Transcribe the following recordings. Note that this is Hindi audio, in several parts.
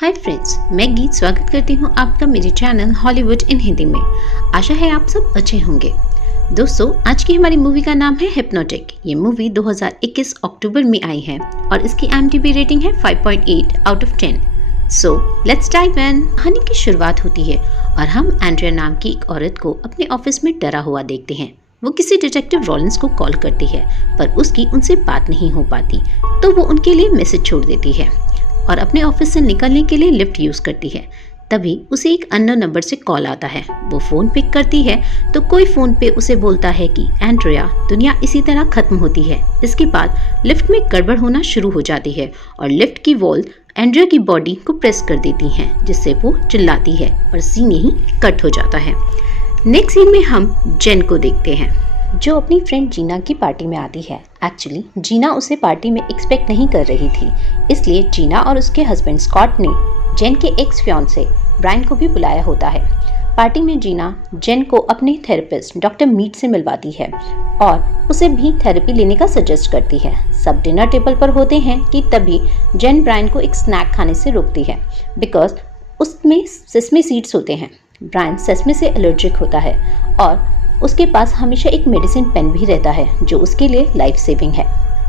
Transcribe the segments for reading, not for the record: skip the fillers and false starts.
हाय फ्रेंड्स, मैं गीत स्वागत करती हूँ आपका मेरे चैनल हॉलीवुड इन हिंदी में। आशा है आप सब अच्छे होंगे। दोस्तों, आज की हमारी मूवी का नाम है हिप्नोटिक। ये मूवी 2021 अक्टूबर में आई है और इसकी IMDb रेटिंग है 5.8 out of 10। So let's dive in. कहानी की शुरुआत होती है और हम एंड्रिया नाम की एक औरत को अपने ऑफिस में डरा हुआ देखते हैं। वो किसी डिटेक्टिव रॉलिंस को कॉल करती है पर उसकी उनसे बात नहीं हो पाती, तो वो उनके लिए मैसेज छोड़ देती है और अपने ऑफिस से निकलने के लिए लिफ्ट यूज करती है। तभी उसे एक अननोन नंबर से कॉल आता है। वो फोन पिक करती है तो कोई फोन पे उसे बोलता है कि एंड्रिया, दुनिया इसी तरह खत्म होती है। इसके बाद लिफ्ट में गड़बड़ होना शुरू हो जाती है और लिफ्ट की वॉल एंड्रिया की बॉडी को प्रेस कर देती है, जिससे वो चिल्लाती है और सीन यही कट हो जाता है। नेक्स्ट सीन में हम जेन को देखते हैं जो अपनी फ्रेंड जीना की पार्टी में आती है। एक्चुअली जीना उसे पार्टी में एक्सपेक्ट नहीं कर रही थी, इसलिए जीना और उसके हस्बैंड स्कॉट ने जेन के एक्स फियांसे ब्रायन को भी बुलाया होता है। पार्टी में जीना जेन को अपने थेरेपिस्ट डॉक्टर मीट से मिलवाती है और उसे भी थेरेपी लेने का सजेस्ट करती है। सब डिनर टेबल पर होते हैं कि तभी जेन ब्रायन को एक स्नैक खाने से रोकती है बिकॉज उसमें सेसमे सीड्स होते हैं। ब्रायन सेसमे से एलर्जिक होता है और उसके पास हमेशा एक मेडिसिन पेन भी रहता है जो उसके लिए लाइफ सेविंग है।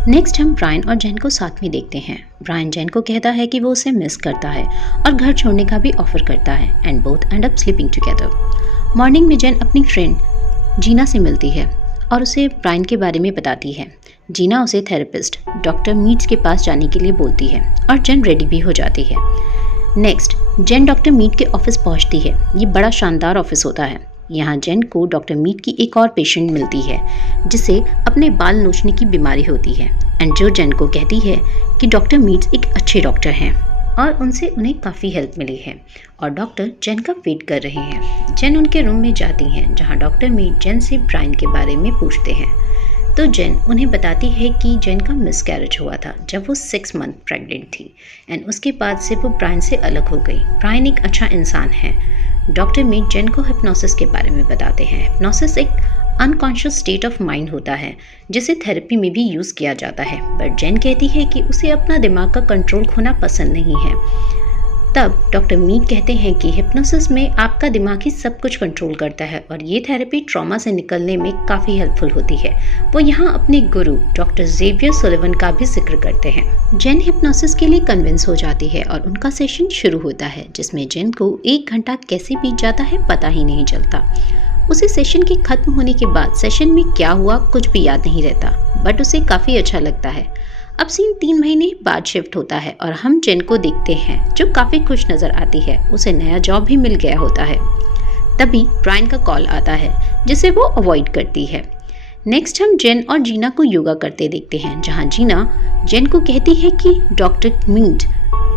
नेक्स्ट हम ब्रायन और जेन को साथ में देखते हैं। ब्रायन जेन को कहता है कि वो उसे मिस करता है और घर छोड़ने का भी ऑफर करता है and both and up sleeping together. Morning में जेन अपनी फ्रेंड जीना से मिलती है और उसे ब्रायन के बारे में बताती है। जीना उसे थेरेपिस्ट डॉक्टर मीट्स के पास जाने के लिए बोलती है और जेन रेडी भी हो जाती है। नेक्स्ट जेन डॉक्टर मीट के ऑफिस पहुंचती है। ये बड़ा शानदार ऑफिस होता है। यहाँ जेन को डॉक्टर मीट की एक और पेशेंट मिलती है जिसे अपने बाल नोचने की बीमारी होती है एंड जो जेन को कहती है कि डॉक्टर मीट एक अच्छे डॉक्टर हैं और उनसे उन्हें काफ़ी हेल्प मिली है और डॉक्टर जेन का वेट कर रहे हैं। जेन उनके रूम में जाती हैं जहाँ डॉक्टर मीट जेन से ब्रायन के बारे में पूछते हैं तो जेन उन्हें बताती है कि जेन का मिसकैरेज हुआ था जब वो 6 मंथ प्रेग्नेंट थी एंड उसके बाद से वो ब्रायन से अलग हो गई। ब्रायन एक अच्छा इंसान है। डॉक्टर मीट जेन को हिप्नोसिस के बारे में बताते हैं। हिप्नोसिस एक अनकॉन्शियस स्टेट ऑफ माइंड होता है जिसे थेरेपी में भी यूज़ किया जाता है, बट जेन कहती है कि उसे अपना दिमाग का कंट्रोल खोना पसंद नहीं है। तब डॉक्टर मीट कहते हैं कि हिप्नोसिस में आपका दिमाग ही सब कुछ कंट्रोल करता है और ये थेरेपी ट्रॉमा से निकलने में काफ़ी हेल्पफुल होती है। वो यहाँ अपने गुरु डॉक्टर जेवियर सुलिवन का भी जिक्र करते हैं। जेन हिप्नोसिस के लिए कन्विंस हो जाती है और उनका सेशन शुरू होता है जिसमें जेन को 1 घंटा कैसे बीत जाता है पता ही नहीं चलता। उसे सेशन के खत्म होने के बाद सेशन में क्या हुआ कुछ भी याद नहीं रहता, बट उसे काफ़ी अच्छा लगता है। अब सीन 3 महीने बाद शिफ्ट होता है और हम जेन को देखते हैं जो काफ़ी खुश नज़र आती है। उसे नया जॉब भी मिल गया होता है। तभी ब्रायन का कॉल आता है जिसे वो अवॉइड करती है। नेक्स्ट हम जेन और जीना को योगा करते देखते हैं जहाँ जीना जेन को कहती है कि डॉक्टर मीट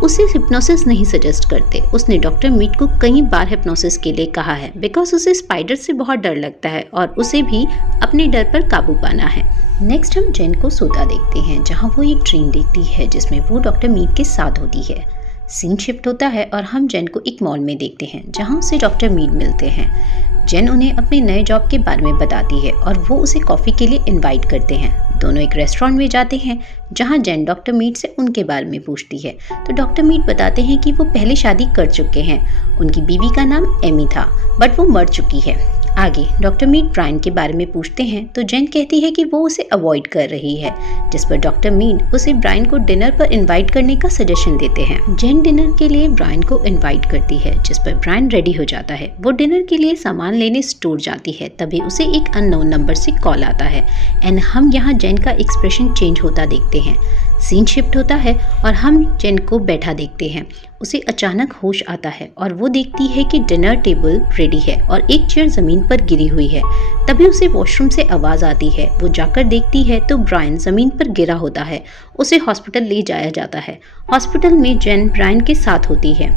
उसे हिप्नोसिस नहीं सजेस्ट करते। उसने डॉक्टर मीट को कई बार हिप्नोसिस के लिए कहा है बिकॉज उसे स्पाइडर से बहुत डर लगता है और उसे भी अपने डर पर काबू पाना है। नेक्स्ट हम जेन को सोता देखते हैं जहां वो एक ड्रीम देखती है जिसमें वो डॉक्टर मीट के साथ होती है। सीन शिफ्ट होता है और हम जेन को एक मॉल में देखते हैं जहां उसे डॉक्टर मीट मिलते हैं। जेन उन्हें अपने नए जॉब के बारे में बताती है और वो उसे कॉफ़ी के लिए इनवाइट करते हैं। दोनों एक रेस्टोरेंट में जाते हैं जहां जेन डॉक्टर मीट से उनके बारे में पूछती है तो डॉक्टर मीट बताते हैं कि वो पहले शादी कर चुके हैं। उनकी बीवी का नाम एमी था बट वो मर चुकी है। आगे डॉक्टर मीट ब्रायन के बारे में पूछते हैं तो जेन कहती है कि वो उसे अवॉइड कर रही है, जिस पर डॉक्टर मीट उसे ब्रायन को डिनर पर इनवाइट करने का सजेशन देते हैं। जेन डिनर के लिए ब्रायन को इनवाइट करती है जिस पर ब्रायन रेडी हो जाता है। वो डिनर के लिए सामान लेने स्टोर जाती है तभी उसे एक अननोन नंबर से कॉल आता है एंड हम यहाँ जेन का एक्सप्रेशन चेंज होता देखते हैं। सीन शिफ्ट होता है और हम जेन को बैठा देखते हैं। उसे अचानक होश आता है और वो देखती है कि डिनर टेबल रेडी है और एक चेयर ज़मीन पर गिरी हुई है। तभी उसे वॉशरूम से आवाज़ आती है। वो जाकर देखती है तो ब्रायन ज़मीन पर गिरा होता है। उसे हॉस्पिटल ले जाया जाता है। हॉस्पिटल में जेन ब्रायन के साथ होती है।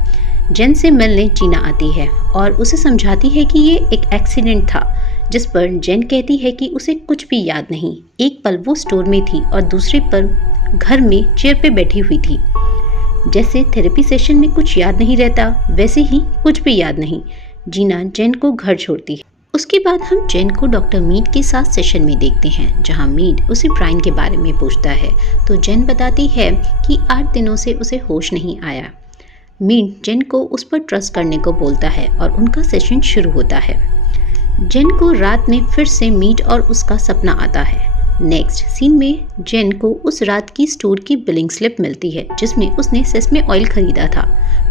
जेन से मिलने जीना आती है और उसे समझाती है कि ये एक एक्सीडेंट था, जिस पर जेन कहती है कि उसे कुछ भी याद नहीं। एक पल वो स्टोर में थी और दूसरे पल घर में चेयर पे बैठी हुई थी। जैसे थेरेपी सेशन में कुछ याद नहीं रहता वैसे ही कुछ भी याद नहीं। जीना जेन को घर छोड़ती है। उसके बाद हम जेन को डॉक्टर मीट के साथ सेशन में देखते हैं जहां मीट उसे ब्रायन के बारे में पूछता है तो जेन बताती है कि 8 दिनों से उसे होश नहीं आया। मीड जेन को उस पर ट्रस्ट करने को बोलता है और उनका सेशन शुरू होता है। जेन को रात में फिर से मीड और उसका सपना आता है। नेक्स्ट सीन में जेन को उस रात की स्टोर की बिलिंग स्लिप मिलती है जिसमें उसने सेस्मे ऑयल खरीदा था।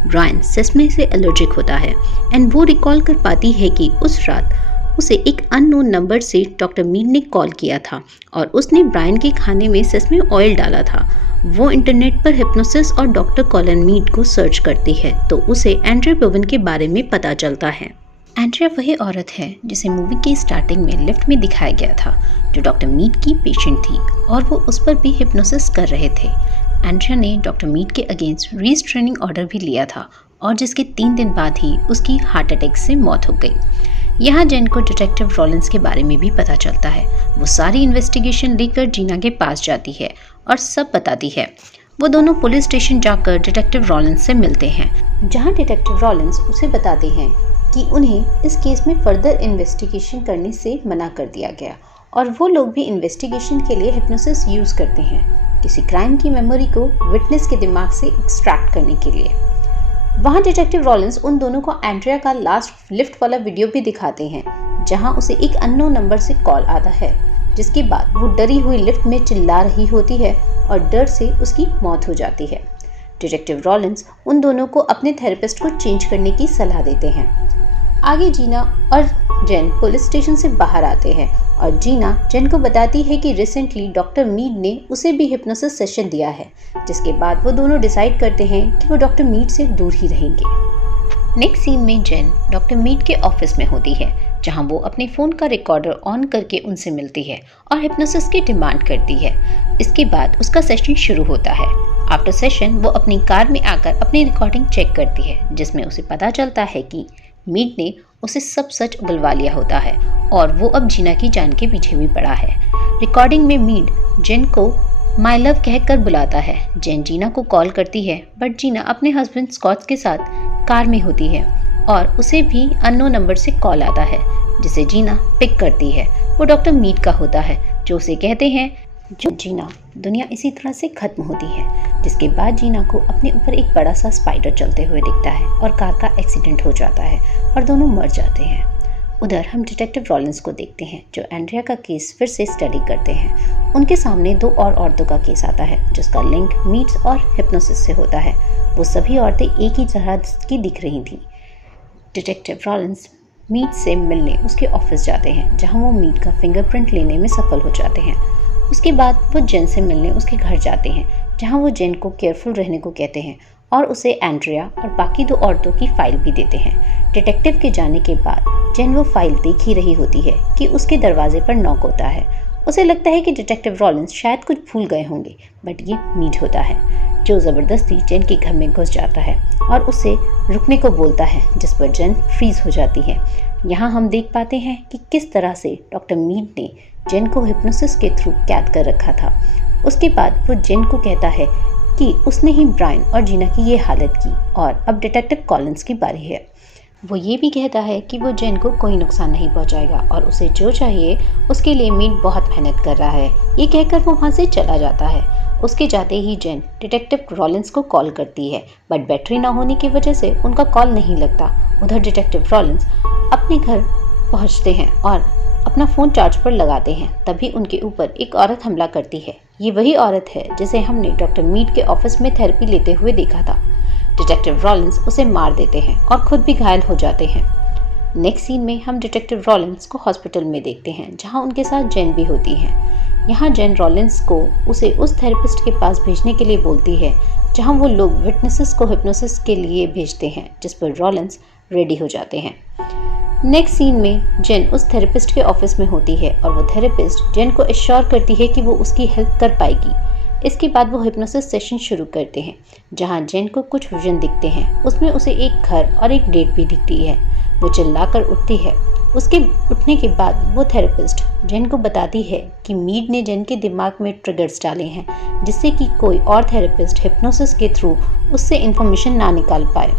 ब्रायन सेस्मे से एलर्जिक होता है एंड वो रिकॉल कर पाती है कि उस रात उसे एक अननोन नंबर से डॉक्टर मीड ने कॉल किया था और उसने ब्रायन के खाने में सेस्मे ऑयल डाला था। वो इंटरनेट पर हिप्नोसिस और डॉक्टर कॉलन मीड को सर्च करती है तो उसे एंड्रिया बोवन के बारे में पता चलता है। एंड्रिया वही औरत है जिसे मूवी की स्टार्टिंग में लिफ्ट में दिखाया गया था, जो डॉक्टर मीड की पेशेंट थी और वो उस पर भी हिप्नोसिस कर रहे थे। एंड्रिया ने डॉक्टर मीड के अगेंस्ट रीस्ट्रेनिंग ऑर्डर भी लिया था और जिसके 3 दिन बाद ही उसकी हार्ट अटैक से मौत हो गई। यहाँ जेन को डिटेक्टिव रॉलिंस के बारे में भी पता चलता है। वो सारी इन्वेस्टिगेशन लेकर जीना के पास जाती है और सब बताती है। वो दोनों पुलिस स्टेशन जाकर डिटेक्टिव रॉलिंस से मिलते हैं, जहाँ डिटेक्टिव रॉलिंस उसे बताते हैं कि उन्हें इस केस में फर्दर इन्वेस्टिगेशन करने से मना कर दिया गया और वो लोग भी इन्वेस्टिगेशन के लिए हिप्नोसिस यूज करते हैं किसी क्राइम की मेमोरी को विटनेस के दिमाग से एक्सट्रैक्ट करने के लिए। वहाँ डिटेक्टिव रॉलिंस उन दोनों को एंड्रिया का लास्ट लिफ्ट वाला वीडियो भी दिखाते हैं जहाँ उसे एक अननोन नंबर से कॉल आता है, जिसके बाद वो डरी हुई लिफ्ट में चिल्ला रही होती है और डर से उसकी मौत हो जाती है। डिटेक्टिव रॉलिंस उन दोनों को अपने थेरेपिस्ट को चेंज करने की सलाह देते हैं। आगे जीना और जेन पुलिस स्टेशन से बाहर आते हैं और जीना जेन को बताती है कि रिसेंटली डॉक्टर मीड ने उसे भी हिप्नोसिस सेशन दिया है, जिसके बाद वो दोनों डिसाइड करते हैं कि वो डॉक्टर मीड से दूर ही रहेंगे। नेक्स्ट सीन में जेन डॉक्टर मीड के ऑफिस में होती है, जहां वो अपने फ़ोन का रिकॉर्डर ऑन करके उनसे मिलती है और हिप्नोसिस की डिमांड करती है। इसके बाद उसका सेशन शुरू होता है। आफ्टर सेशन वो अपनी कार में आकर अपनी रिकॉर्डिंग चेक करती है, जिसमें उसे पता चलता है कि मीड ने उसे सब सच उगलवा लिया होता है और वो अब जीना की जान के पीछे भी पड़ा है। रिकॉर्डिंग में मीड जेन को माय लव कहकर बुलाता है। जेन जीना को कॉल करती है बट जीना अपने हस्बैंड स्कॉट के साथ कार में होती है और उसे भी अननोन नंबर से कॉल आता है, जिसे जीना पिक करती है। वो डॉक्टर मीड का होता है, जो उसे कहते हैं जो जीना दुनिया इसी तरह से खत्म होती है। जिसके बाद जीना को अपने ऊपर एक बड़ा सा स्पाइडर चलते हुए दिखता है और कार का एक्सीडेंट हो जाता है और दोनों मर जाते हैं। उधर हम डिटेक्टिव रॉलिंस को देखते हैं, जो एंड्रिया का केस फिर से स्टडी करते हैं। उनके सामने 2 और औरतों का केस आता है, जिसका लिंक मीड्स और हिप्नोसिस से होता है। वो सभी औरतें एक ही तरह की दिख रही थी। डिटेक्टिव रॉलिंस मीड से मिलने उसके ऑफिस जाते हैं, जहां वो मीड का फिंगरप्रिंट लेने में सफल हो जाते हैं। उसके बाद वो जेन से मिलने उसके घर जाते हैं, जहां वो जेन को केयरफुल रहने को कहते हैं और उसे एंड्रिया और बाकी 2 औरतों की फाइल भी देते हैं। डिटेक्टिव के जाने के बाद जेन वो फाइल देख ही रही होती है कि उसके दरवाजे पर नॉक होता है। उसे लगता है कि डिटेक्टिव रॉलिंस शायद कुछ भूल गए होंगे, बट ये मीड होता है, जो ज़बरदस्ती जेन के घर में घुस जाता है और उसे रुकने को बोलता है, जिस पर जेन फ्रीज हो जाती है। यहाँ हम देख पाते हैं कि किस तरह से डॉक्टर मीड ने जेन को हिप्नोसिस के थ्रू कैद कर रखा था। उसके बाद वो जेन को कहता है कि उसने ही ब्रायन और जीना की ये हालत की और अब डिटेक्टिव कॉलिंस की बारी है। वो ये भी कहता है कि वो जेन को कोई नुकसान नहीं पहुंचाएगा और उसे जो चाहिए उसके लिए मीड बहुत मेहनत कर रहा है। ये कहकर वो वहाँ से चला जाता है। उसके जाते ही जेन डिटेक्टिव रॉलिंस को कॉल करती है, बट बैटरी ना होने की वजह से उनका कॉल नहीं लगता। उधर डिटेक्टिव रॉलिंस अपने घर पहुँचते हैं और अपना फ़ोन चार्ज पर लगाते हैं। तभी उनके ऊपर एक औरत हमला करती है। ये वही औरत है जिसे हमने डॉक्टर मीड के ऑफिस में थेरेपी लेते हुए देखा था। डिटेक्टिव रॉलिंस उसे मार देते हैं और खुद भी घायल हो जाते हैं। नेक्स्ट सीन में हम डिटेक्टिव रॉलिंस को हॉस्पिटल में देखते हैं, जहां उनके साथ जेन भी होती है। यहाँ जेन रॉलिंस को उसे उस थेरेपिस्ट के पास भेजने के लिए बोलती है, जहाँ वो लोग विटनेसेस को हिप्नोसिस के लिए भेजते हैं, जिस पर रॉलिंस रेडी हो जाते हैं। नेक्स्ट सीन में जेन उस थेरेपिस्ट के ऑफिस में होती है और वो थेरेपिस्ट जेन को एश्योर करती है कि वो उसकी हेल्प कर पाएगी। इसके बाद वो हिप्नोसिस सेशन शुरू करते हैं, जहां जेन को कुछ विजन दिखते हैं। उसमें उसे एक घर और एक डेट भी दिखती है। वो चिल्लाकर उठती है। उसके उठने के बाद वो थेरेपिस्ट जेन को बताती है कि मीड ने जेन के दिमाग में ट्रिगर्स डाले हैं, जिससे कि कोई और थेरेपिस्ट हिप्नोसिस के थ्रू उससे इंफॉर्मेशन ना निकाल पाए।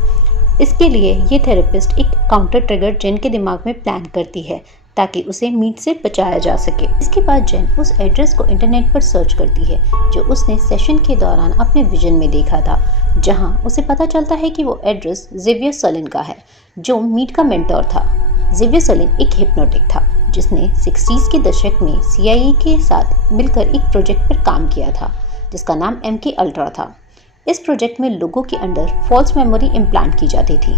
इसके लिए ये थेरेपिस्ट एक काउंटर ट्रिगर जेन के दिमाग में प्लान करती है, ताकि उसे मीट से बचाया जा सके। इसके बाद जेन उस एड्रेस को इंटरनेट पर सर्च करती है जो उसने सेशन के दौरान अपने विजन में देखा था, जहां उसे पता चलता है कि वो एड्रेस जेवियर सलिन का है, जो मीट का मेंटर था। जेवियर सलिन एक हिप्नोटिक था जिसने 60s के दशक में CIA के साथ मिलकर एक प्रोजेक्ट पर काम किया था जिसका नाम MK अल्ट्रा था। इस प्रोजेक्ट में लोगों के अंदर फॉल्स मेमोरी इम्प्लांट की जाती थी।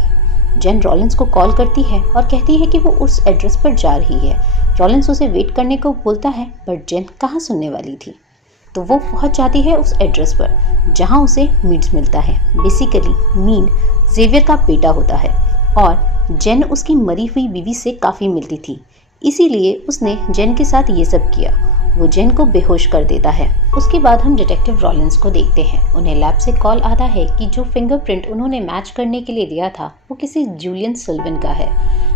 जेन रॉलिंस को कॉल करती है और कहती है कि वो उस एड्रेस पर जा रही है। रॉलिंस उसे वेट करने को बोलता है, बट जेन कहाँ सुनने वाली थी, तो वो पहुंच जाती है उस एड्रेस पर जहां उसे मीड्स मिलता है। बेसिकली मीड जेवियर का बेटा होता है और जेन उसकी मरी हुई बीवी से काफ़ी मिलती थी, इसीलिए उसने जेन के साथ ये सब किया। वो जेन को बेहोश कर देता है। उसके बाद हम डिटेक्टिव रॉलिंस को देखते हैं। उन्हें लैब से कॉल आता है कि जो फिंगरप्रिंट उन्होंने मैच करने के लिए दिया था वो किसी जूलियन सल्लिवन का है।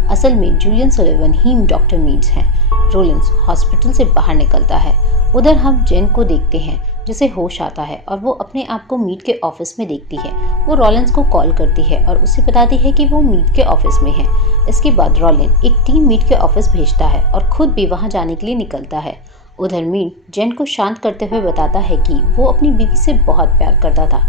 असल में जूलियन सल्लिवन ही डॉक्टर मीड्स हैं। रॉलिंस हॉस्पिटल से बाहर निकलता है। उधर हम जेन को देखते हैं जिसे होश आता है और वो अपने आप को मीट के ऑफिस में देखती है। वो रॉलिंस को कॉल करती है और उसे बताती है कि वो मीट के ऑफिस में है। इसके बाद रॉलिन एक टीम मीट के ऑफिस भेजता है और खुद भी वहां जाने के लिए निकलता है। उधर मीट जेन को शांत करते हुए बताता है कि वो अपनी बीवी से बहुत प्यार करता था,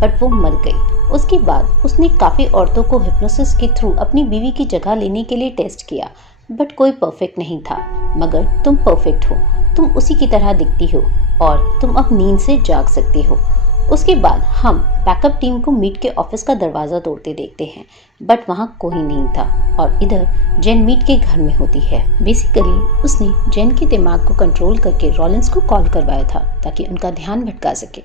बट वो मर गई। उसके बाद उसने काफ़ी औरतों को हिप्नोसिस के थ्रू अपनी बीवी की जगह लेने के लिए टेस्ट किया, बट कोई परफेक्ट नहीं था। मगर तुम परफेक्ट हो, तुम उसी की तरह दिखती हो और तुम अब नींद से जाग सकती हो। उसके बाद हम बैकअप टीम को मीट के ऑफिस का दरवाज़ा तोड़ते देखते हैं, बट वहाँ कोई नहीं था और इधर जेन मीट के घर में होती है। बेसिकली उसने जेन के दिमाग को कंट्रोल करके रॉलिंस को कॉल करवाया था ताकि उनका ध्यान भटका सके।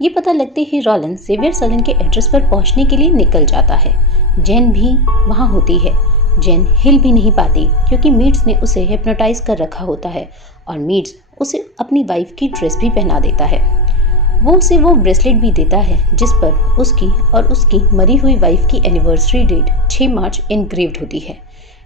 ये पता लगते ही रॉलिंस जेवियर सलिन के एड्रेस पर पहुंचने के लिए निकल जाता है। जेन भी वहाँ होती है। जेन हिल भी नहीं पाती क्योंकि मीट्स ने उसे हिप्नोटाइज कर रखा होता है और मीट्स उसे अपनी वाइफ की ड्रेस भी पहना देता है। वो उसे वो ब्रेसलेट भी देता है जिस पर उसकी और उसकी मरी हुई वाइफ की एनिवर्सरी डेट 6 मार्च इनग्रेव्ड होती है।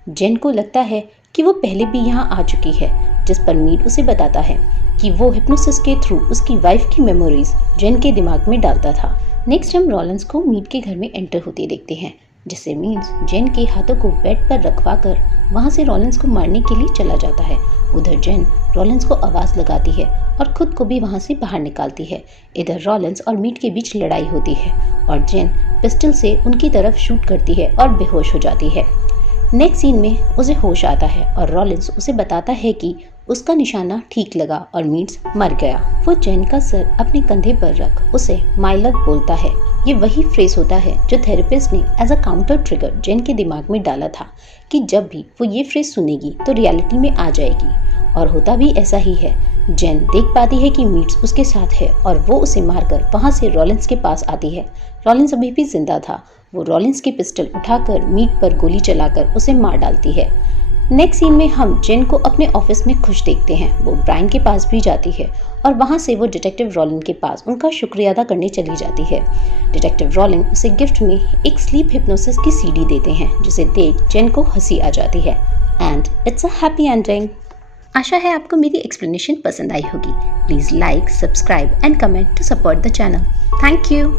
जेन को लगता है कि वो पहले भी यहाँ आ चुकी है, जिस पर मीट उसे बताता है कि वो हिप्नोसिस के थ्रू उसकी वाइफ की मेमोरीज जेन के दिमाग में डालता था। नेक्स्ट हम रॉलिंस को मीट के घर में एंटर होते देखते हैं, जिससे मीट्स जेन के हाथों को बेड पर रखवा कर वहाँ से रॉलिंस को मारने के लिए चला जाता है। उधर जेन रॉलिंस को आवाज़ लगाती है और खुद को भी वहाँ से बाहर निकालती है। इधर रॉलिंस और मीट के बीच लड़ाई होती है और जेन पिस्टल से उनकी तरफ शूट करती है और बेहोश हो जाती है। नेक्स्ट सीन में उसे होश आता है और रॉलिंस उसे बताता है कि उसका निशाना ठीक लगा और मीट्स मर गया। वो जेन का सर अपने कंधे पर रख उसे माय लव बोलता है। ये वही फ्रेज होता है जो थेरेपिस्ट ने एज अ काउंटर ट्रिगर जेन के दिमाग में डाला था कि जब भी वो ये फ्रेज सुनेगी तो रियलिटी में आ जाएगी, और होता भी ऐसा ही है। जेन देख पाती है कि मीट्स उसके साथ है और वो उसे मारकर वहाँ से रॉलिंस के पास आती है। रॉलिंस अभी भी जिंदा था। वो रॉलिंस की पिस्टल उठाकर मीट पर गोली चलाकर उसे मार डालती है। नेक्स्ट सीन में हम जेन को अपने ऑफिस में खुश देखते हैं। वो ब्रायन के पास भी जाती है और वहाँ से वो डिटेक्टिव रॉलिन के पास उनका शुक्रिया अदा करने चली जाती है। डिटेक्टिव रॉलिन उसे गिफ्ट में एक स्लीप हिप्नोसिस की CD देते हैं, जिसे देख जेन को हंसी आ जाती है and it's a happy ending. आशा है आपको मेरी एक्सप्लेनेशन पसंद आई होगी। Please like, subscribe and comment to support the channel. Thank you.